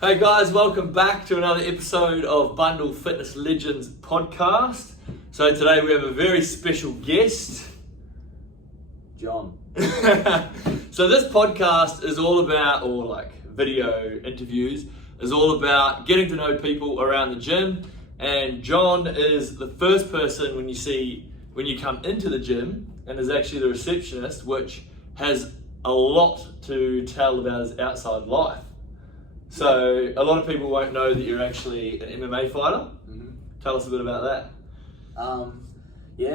Hey guys, welcome back to another episode of Bundall Fitness Legends podcast. So today we have a very special guest, Jon. So this podcast is all about, or like video interviews, is all about getting to know people around the gym. And Jon is the first person when you come into the gym, and is actually the receptionist, which has a lot to tell about his outside life. So a lot of people won't know that you're actually an MMA fighter. Mm-hmm. Tell us a bit about that.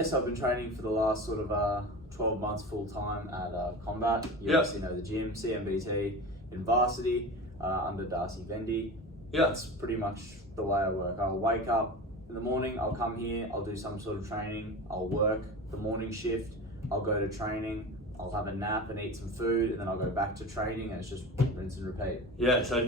So I've been training for the last sort of 12 months full time at Combat. You obviously know the gym, CMBT, in Varsity, under Darcy Vendy. Yeah. That's pretty much the way I work. I'll wake up in the morning, I'll come here, I'll do some sort of training, I'll work the morning shift, I'll go to training, I'll have a nap and eat some food, and then I'll go back to training, and it's just rinse and repeat. Yeah, so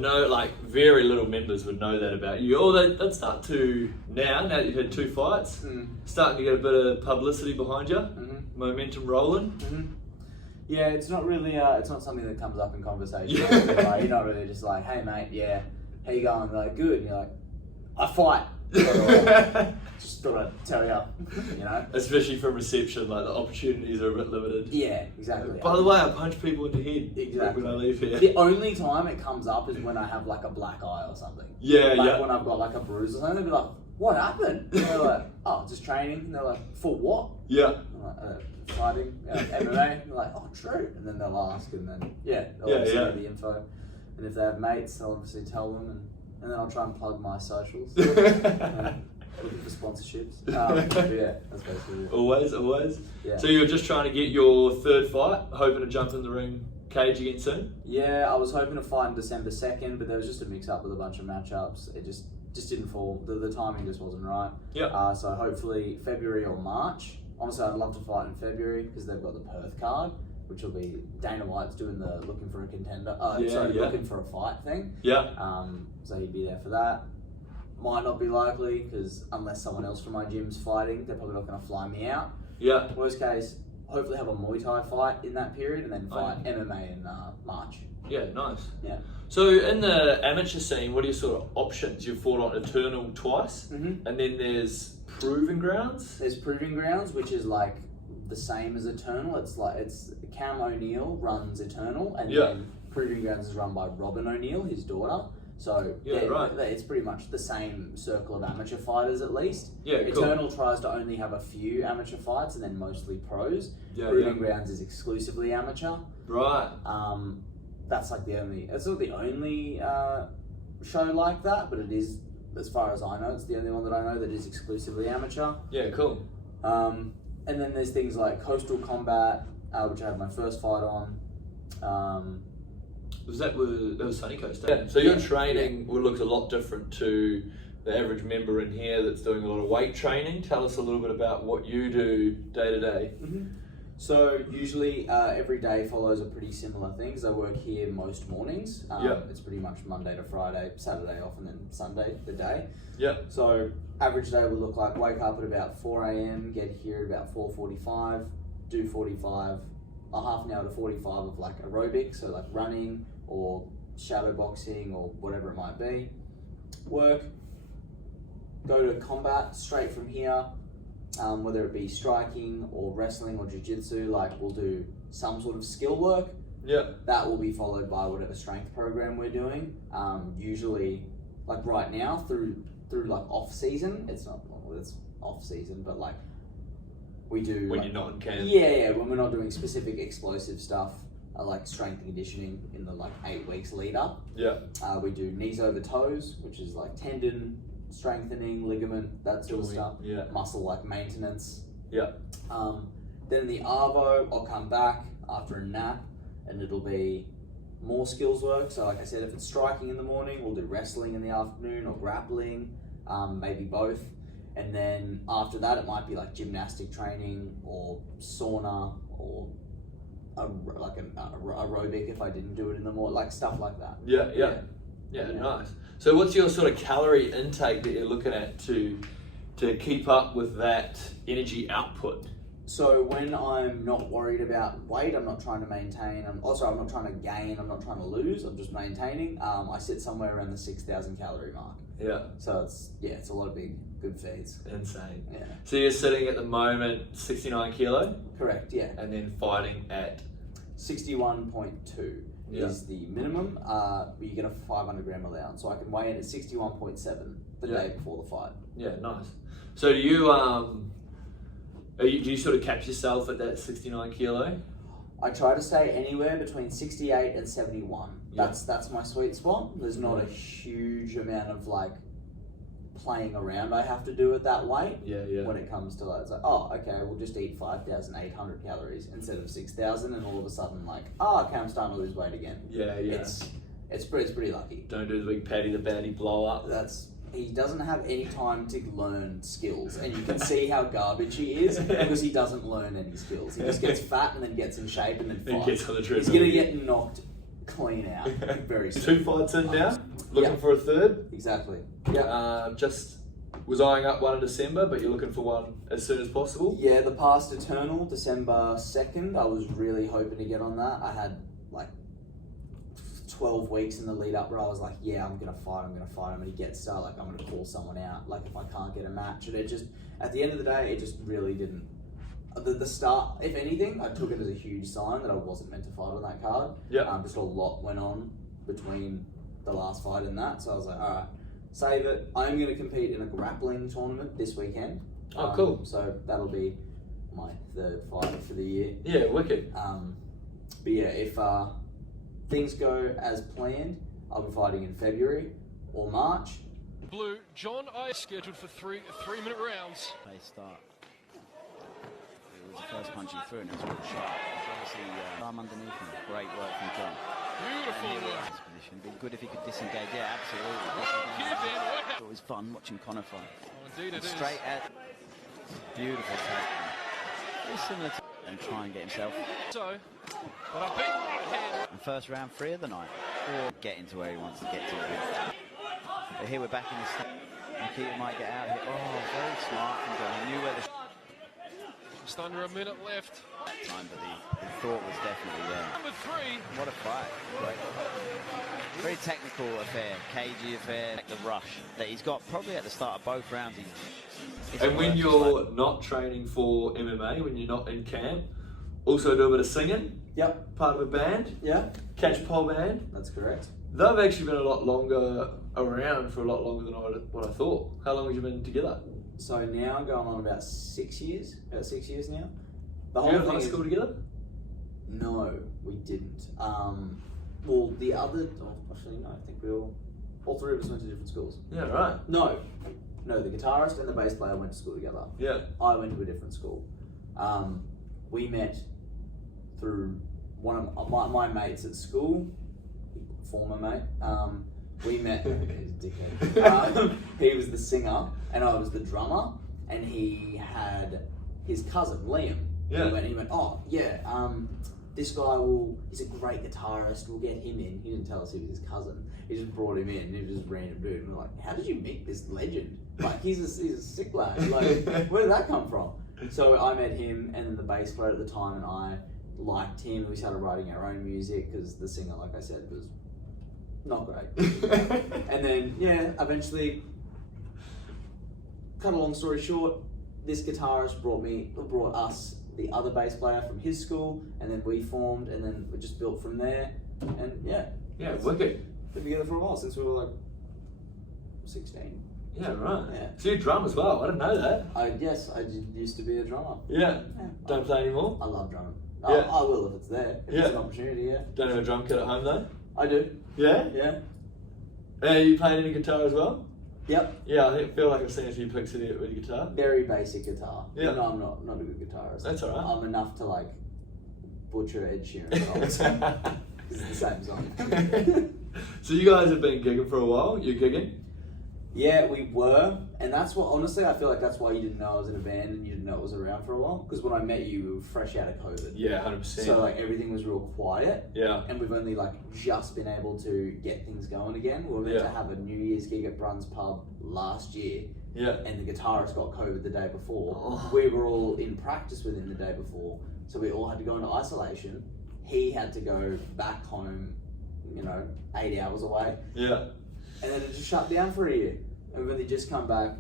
very little members would know that about you. Or they'd start to now that you've had 2 fights, starting to get a bit of publicity behind you, momentum rolling. Yeah, it's not really, it's not something that comes up in conversation. Yeah. You're not really just like, hey mate, yeah, how you going? They're like, good. And you're like, I fight. Just thought I'd tell you, Especially from reception, like the opportunities are a bit limited. Yeah, exactly. By the way, I punch people in the head exactly when I leave here. The only time it comes up is when I have like a black eye or something. Yeah. When I've got like a bruise or something, they'll be like, what happened? And they're like, oh, just training. And they're like, for what? Yeah. I'm like, fighting, MMA. And they're like, oh, true. And then they'll ask, and then they'll obviously know the info. And if they have mates, they'll obviously tell them, and then I'll try and plug my socials. Looking for sponsorships. But yeah, that's basically it. Always. Yeah. So you're just trying to get your 3rd fight, hoping to jump in the ring cage again soon? Yeah, I was hoping to fight in December 2nd, but there was just a mix up with a bunch of matchups. It just didn't fall. The timing just wasn't right. Yeah. So hopefully February or March. Honestly, I'd love to fight in February because they've got the Perth card, which will be Dana White's doing the looking for a contender. Looking for a fight thing. Yeah. So he'd be there for that. Might not be likely because unless someone else from my gym's fighting, they're probably not going to fly me out. Yeah. Worst case, hopefully have a Muay Thai fight in that period and then fight MMA in March. Yeah, nice. Yeah. So in the amateur scene, what are your sort of options? You've fought on Eternal twice, and then there's Proving Grounds. There's Proving Grounds, which is like the same as Eternal. It's Cam O'Neill runs Eternal, and then Proving Grounds is run by Robin O'Neill, his daughter. So it's pretty much the same circle of amateur fighters at least. Yeah, Eternal tries to only have a few amateur fights and then mostly pros. Proving Grounds is exclusively amateur. Right. That's like it's not the only show like that, but it is, as far as I know, it's the only one that I know that is exclusively amateur. Yeah, cool. And then there's things like Coastal Combat, which I had my first fight on. That was Sunny Coast? Yeah. So your training looks a lot different to the average member in here that's doing a lot of weight training. Tell us a little bit about what you do day to day. So usually every day follows a pretty similar thing. I work here most mornings. It's pretty much Monday to Friday, Saturday off, and then Sunday the day. Yeah. So average day would look like wake up at about 4 a.m, get here at about 4:45, do 45, a half an hour to 45 of like aerobic, so like running or shadow boxing or whatever it might be. Work, go to combat straight from here. Whether it be striking or wrestling or jiu-jitsu, like we'll do some sort of skill work. Yeah. That will be followed by whatever strength program we're doing. Usually, like right now, through like off season, it's off season, but like we do when you're not in camp. Yeah, when we're not doing specific explosive stuff, like strength and conditioning in the like 8 weeks lead up. Yeah. We do knees over toes, which is like tendon strengthening, ligament, that sort of stuff. Yeah. Muscle like maintenance. Yeah. Then in the Arvo, I'll come back after a nap and it'll be more skills work. So like I said, if it's striking in the morning, we'll do wrestling in the afternoon or grappling, maybe both. And then after that, it might be like gymnastic training or sauna or aerobic if I didn't do it in the morning, like stuff like that. Yeah, nice. So what's your sort of calorie intake that you're looking at to keep up with that energy output? So when I'm not worried about weight, I'm not trying to maintain, I'm not trying to gain, I'm not trying to lose, I'm just maintaining, I sit somewhere around the 6,000 calorie mark. Yeah. So it's a lot of good feeds. Insane. Yeah. So you're sitting at the moment 69 kilo? Correct, yeah. And then fighting at? 61.2 is the minimum, but you get a 500 gram allowance. So I can weigh in at 61.7 the day before the fight. Yeah, nice. So do you, do you sort of catch yourself at that 69 kilo? I try to stay anywhere between 68 and 71. Yeah. That's my sweet spot. There's not a huge amount of like playing around I have to do at that weight. Yeah. When it comes to like, it's like, oh, okay, we'll just eat 5,800 calories instead of 6,000, and all of a sudden like, oh, okay, I'm starting to lose weight again. Yeah. It's pretty lucky. Don't do the big Paddy the Baddy blow up. He doesn't have any time to learn skills, and you can see how garbage he is because he doesn't learn any skills. He just gets fat and then gets in shape and then fights. Gets on the treadmill. He's gonna get knocked clean out very soon. 2 fights in now, looking for a third. Exactly. Yeah. Just was eyeing up one in December, but you're looking for one as soon as possible. Yeah, the past Eternal, December 2nd, I was really hoping to get on that. I had like 12 weeks in the lead up where I was like, yeah, I'm gonna fight, I'm gonna get started, like I'm gonna call someone out, like if I can't get a match. And it just, at the end of the day, it just really didn't. The start, if anything, I took it as a huge sign that I wasn't meant to fight on that card. Yeah. Just a lot went on between the last fight and that, so I was like, all right, save it. I'm gonna compete in a grappling tournament this weekend. Oh, cool. So that'll be my third fight for the year. Yeah, wicked. But yeah, if things go as planned, I'll be fighting in February or March. Blue, Jon Aiello scheduled for three 3-minute rounds. They start. It was the first punch he threw and it was real sharp. It's obviously arm underneath him. Great work from Jon. Beautiful work. This position. Be good if he could disengage. Yeah, absolutely. It was fun watching Conor fight. Oh, indeed it is. Straight at. Beautiful takedown. Very similar to and try and get himself. So, but I beat right hand. And first round 3 of the night. Or getting to where he wants to get to. But here we're back in the step. Nikita might get out here. Oh, very smart from Jon. He knew where the Just under a minute left. time, but the thought was definitely there. Number 3. What a fight. Great. Very technical affair, cagey affair, like the rush that he's got probably at the start of both rounds. And when you're not training for MMA, when you're not in camp, also do a bit of singing. Yep. Part of a band. Yeah. Catch Pole Band. That's correct. They've actually been a lot longer around for a lot longer than what I thought. How long have you been together? So now going on about 6 years. About 6 years now. The Did you go to thing high is- school together? No, we didn't. Well, the other. Oh, actually, no. I think all 3 of us went to different schools. Yeah, right. No, the guitarist and the bass player went to school together. Yeah. I went to a different school. We met through one of my mates at school, former mate. We met. He's a dickhead. He was the singer and I was the drummer, and he had his cousin Liam. Yeah. He went. Oh yeah. This guy he's a great guitarist, we'll get him in. He didn't tell us he was his cousin. He just brought him in, he was just a random dude. And we're like, how did you meet this legend? Like, he's a sick lad. Like, where did that come from? So I met him, and then the bass player at the time and I liked him. We started writing our own music because the singer, like I said, was not great. And then, yeah, eventually, cut a long story short, this guitarist brought us the other bass player from his school, and then we formed, and then we just built from there. And yeah, wicked. been together for a while, since we were like 16. Yeah, right. Yeah. So you drum as well. I didn't know that. I used to be a drummer. Yeah. Yeah. Don't play anymore. I love drumming. Yeah. I will if it's there. If it's an opportunity, yeah. Don't have a drum kit at home though. I do. Yeah. Yeah. You playing any guitar as well? Yep. Yeah, I feel like I've seen a few pics of you with your guitar. Very basic guitar. Yeah. No, I'm not a good guitarist. That's alright. I'm enough to like butcher Ed Sheeran songs. It's the same song. So you guys have been gigging for a while. You're gigging? Yeah, we were, and that's what, honestly, I feel like that's why you didn't know I was in a band and you didn't know it was around for a while, because when I met you, we were fresh out of COVID. Yeah, 100%. So like everything was real quiet. Yeah. And we've only like just been able to get things going again. We were meant to have a New Year's gig at Bruns Pub last year, Yeah. and the guitarist got COVID the day before. Oh. We were all in practice with him the day before, so we all had to go into isolation. He had to go back home, 8 hours away, Yeah. and then it just shut down for a year. And when they just come back,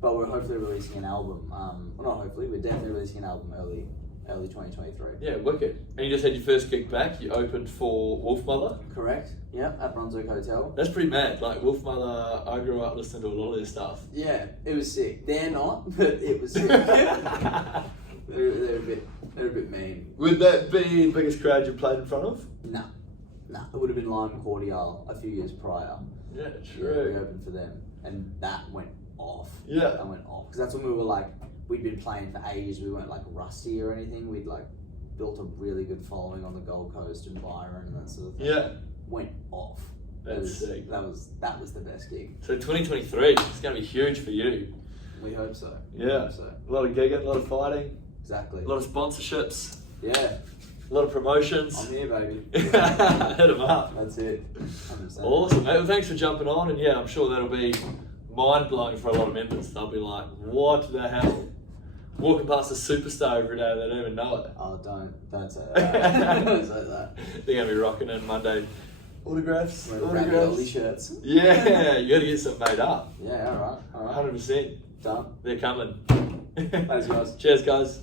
but we're hopefully releasing an album. Well, not hopefully, we're definitely releasing an album early 2023. Yeah, wicked. And you just had your first gig back. You opened for Wolfmother. Correct. Yeah, at Brunswick Hotel. That's pretty mad. Like Wolfmother, I grew up listening to a lot of their stuff. Yeah, it was sick. They're not, but it was sick. they're a bit mean. Would that be the biggest crowd you played in front of? Nah. It would have been Lime Cordial a few years prior. Yeah, We true. opened for them, and that went off. Yeah. That went off because that's when we were like, we'd been playing for ages. We weren't like rusty or anything. We'd like built a really good following on the Gold Coast and Byron and that sort of thing. Yeah. Went off. That's sick. That was the best gig. So 2023 is going to be huge for you. We hope so. We Yeah. hope so. A lot of gigging, a lot of fighting, Exactly. a lot of sponsorships, Yeah. a lot of promotions. I'm here, baby. Hit them up. That's it. 100%. Awesome, mate. Well, thanks for jumping on, and yeah, I'm sure that'll be mind-blowing for a lot of members. They'll be like, what the hell? Walking past a superstar every day, they don't even know it. Oh, don't say that. Don't say that. They're going to be rocking in Monday. Autographs? Wearing ravioli shirts. Yeah, you got to get some made up. Yeah, alright. 100%. Done. They're coming. Thanks, guys. Cheers, guys.